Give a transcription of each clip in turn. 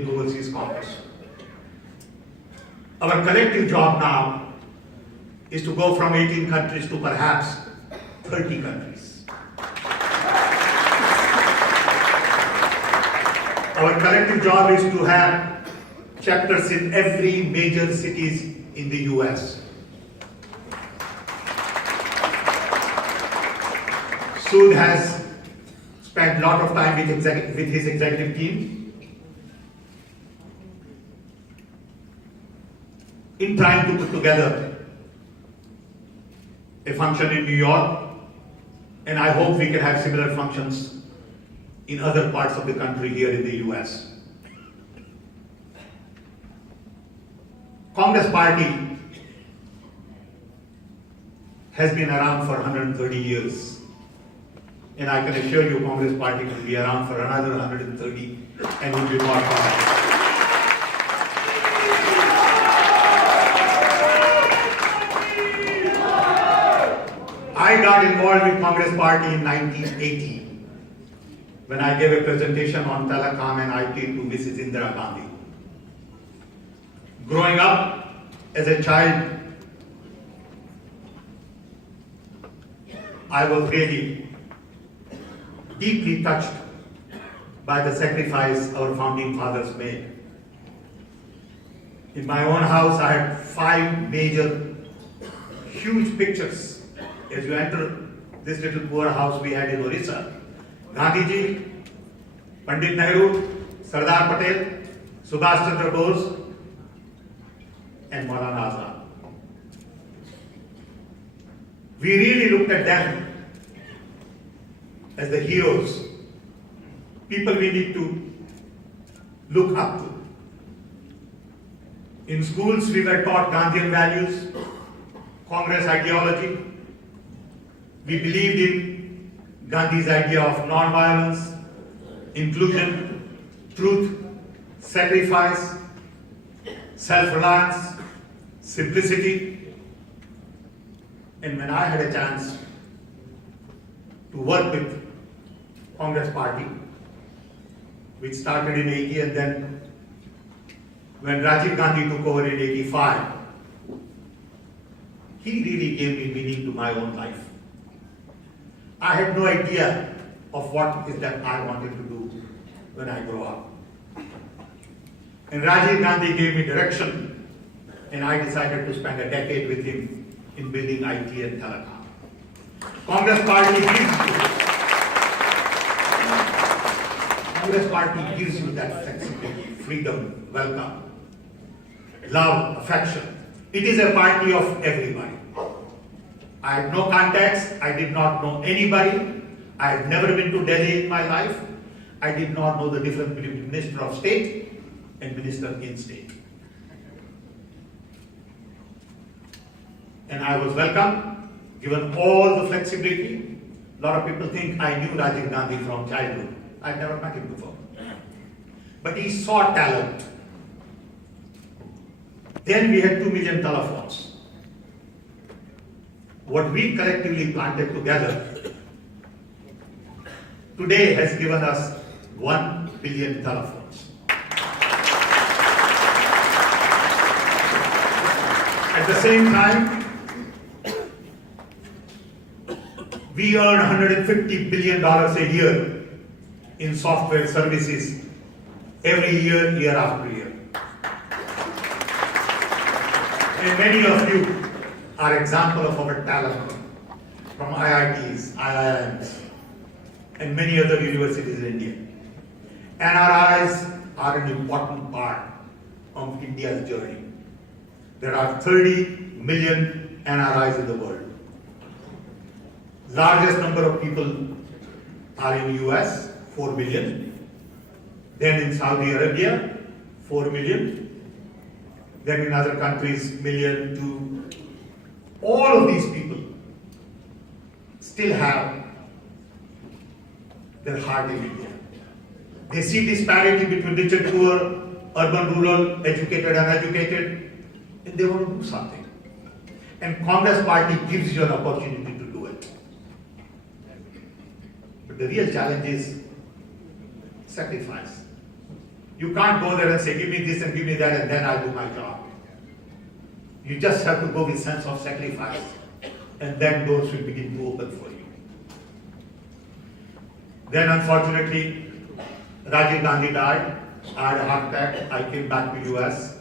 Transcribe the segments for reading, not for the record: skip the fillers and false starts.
overseas Congress. Our collective job now is to go from 18 countries to perhaps 30 countries. Our collective job is to have chapters in every major cities in the US. Sood has spent a lot of time with his executive team in trying to put together a function in New York, and I hope we can have similar functions in other parts of the country here in the US. Congress Party has been around for 130 years, and I can assure you Congress Party will be around for another 130 and will be more powerful. I got involved with Congress Party in 1980 when I gave a presentation on telecom and IT to Mrs. Indira Gandhi. Growing up as a child, I was really deeply touched by the sacrifice our founding fathers made. In my own house, I had 5 major, huge pictures. As you enter this little poor house we had in Orissa, Gandhiji, Pandit Nehru, Sardar Patel, Subhash Chandra Bose, and Maulana Azad. We really looked at them as the heroes, people we need to look up to. In schools, we were taught Gandhian values, Congress ideology. We believed in Gandhi's idea of non-violence, inclusion, truth, sacrifice, self-reliance, simplicity. And when I had a chance to work with Congress Party, which started in 80, and then when Rajiv Gandhi took over in 85, he really gave me meaning to my own life. I had no idea of what is that I wanted to do when I grow up. And Rajiv Gandhi gave me direction, and I decided to spend a decade with him in building IT and telecom. Congress Party gives you that flexibility, freedom, welcome, love, affection. It is a party of everybody. I had no contacts, I did not know anybody, I had never been to Delhi in my life, I did not know the difference between Minister of State and Minister in State. And I was welcome, given all the flexibility. A lot of people think I knew Rajiv Gandhi from childhood. I'd never met him before. But he saw talent. Then we had 2 million telephones. What we collectively planted together today has given us 1 billion telephones. At the same time, we earn $150 billion a year in software services every year, year after year. And many of you are example of our talent from IITs, IIMs, and many other universities in India. NRIs are an important part of India's journey. There are 30 million NRIs in the world. Largest number of people are in US, 4 million. Then in Saudi Arabia, 4 million. Then in other countries, million to. All of these people still have their heart in India. They see disparity between rich and poor, urban, rural, educated, uneducated, and they want to do something. And Congress Party gives you an opportunity to do it. But the real challenge is sacrifice. You can't go there and say, give me this and give me that, and then I'll do my job. You just have to go with sense of sacrifice, and then doors will begin to open for you. Then unfortunately, Rajiv Gandhi died. I had a heart attack. I came back to US.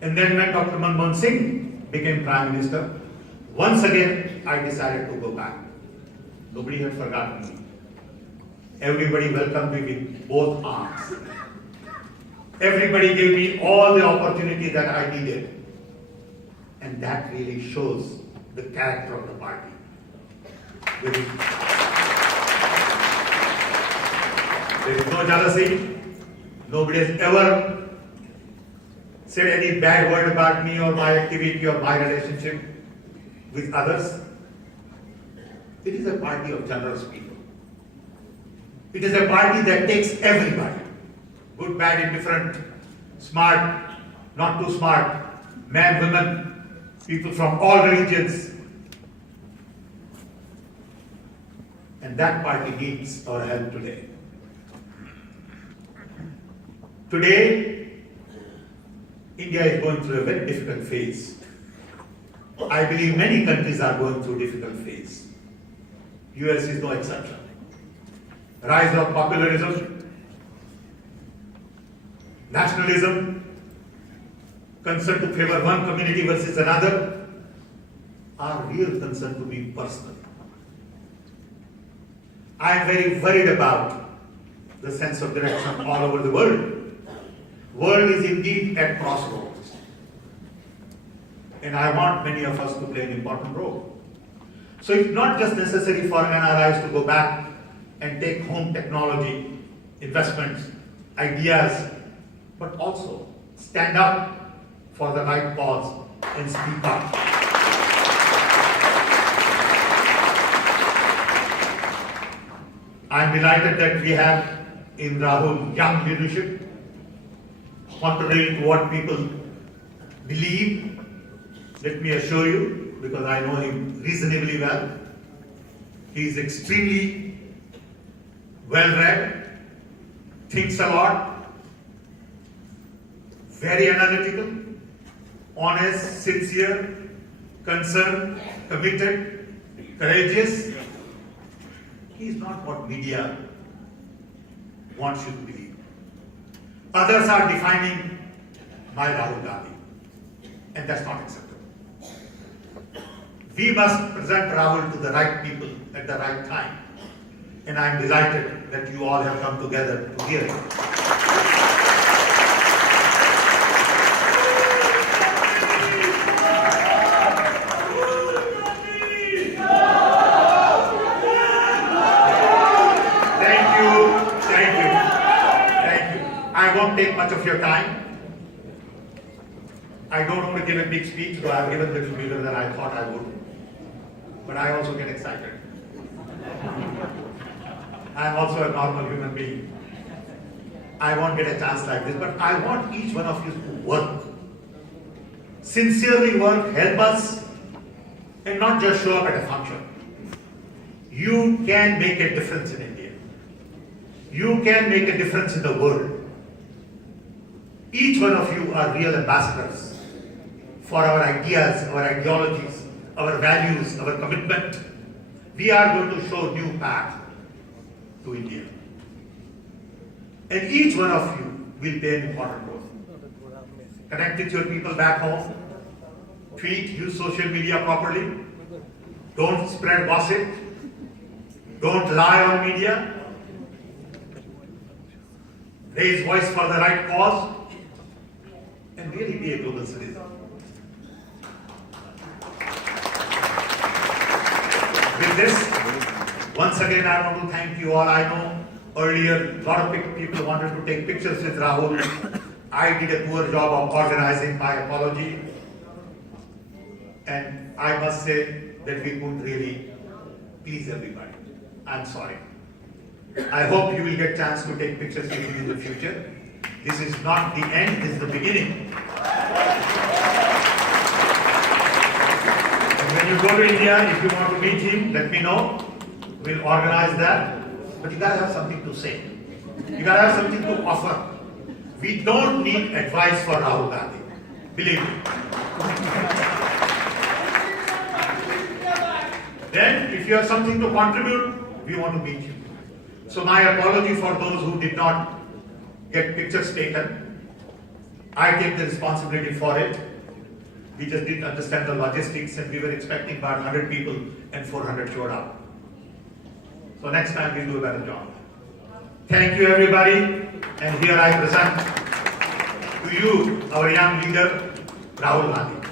And then when Dr. Manmohan Singh became Prime Minister, once again I decided to go back. Nobody had forgotten me. Everybody welcomed me with both arms. Everybody gave me all the opportunity that I needed. And that really shows the character of the party. There is no jealousy. Nobody has ever said any bad word about me or my activity or my relationship with others. It is a party of generous people. It is a party that takes everybody, good, bad, indifferent, smart, not too smart, men, women, people from all religions. And that party needs our help today. Today, India is going through a very difficult phase. I believe many countries are going through a difficult phase. US is no exception. Rise of popularism, nationalism, concern to favor one community versus another, are real concern to me personally. I am very worried about the sense of direction all over the world. World is indeed at crossroads. And I want many of us to play an important role. So it's not just necessary for NRIs to go back and take home technology, investments, ideas, but also stand up for the right cause and speak up. I'm delighted that we have in Rahul young leadership, contrary to what people believe. Let me assure you, because I know him reasonably well, he is extremely well-read, thinks a lot, very analytical, honest, sincere, concerned, committed, courageous. He is not what media wants you to believe. Others are defining my Rahul Gandhi, and that's not acceptable. We must present Rahul to the right people at the right time. And I'm delighted that you all have come together to hear it. Thank you. I won't take much of your time. I don't want to give a big speech, so I've given a little bigger than I thought I would. But I also get excited. I'm also a normal human being. I won't get a chance like this, but I want each one of you to work. Sincerely work, help us, and not just show up at a function. You can make a difference in India. You can make a difference in the world. Each one of you are real ambassadors for our ideas, our ideologies, our values, our commitment. We are going to show new path to India. And each one of you will play an important role. Connect with your people back home. Tweet, use social media properly. Don't spread gossip. Don't lie on media. Raise voice for the right cause. And really be a global citizen. With this, once again I want to thank you all. I know earlier a lot of people wanted to take pictures with Rahul. I did a poor job of organizing. My apology. And I must say that we couldn't really please everybody. I'm sorry. I hope you will get a chance to take pictures with me in the future. This is not the end, this is the beginning. And when you go to India, if you want to meet him, let me know. We'll organize that. But you gotta have something to say. You gotta have something to offer. We don't need advice for Rahul Gandhi. Believe me. Then, if you have something to contribute, we want to meet you. So my apology for those who did not get pictures taken. I take the responsibility for it. We just didn't understand the logistics and we were expecting about 100 people and 400 showed up. So next time we'll do a better job. Thank you everybody. And here I present to you our young leader, Rahul Gandhi.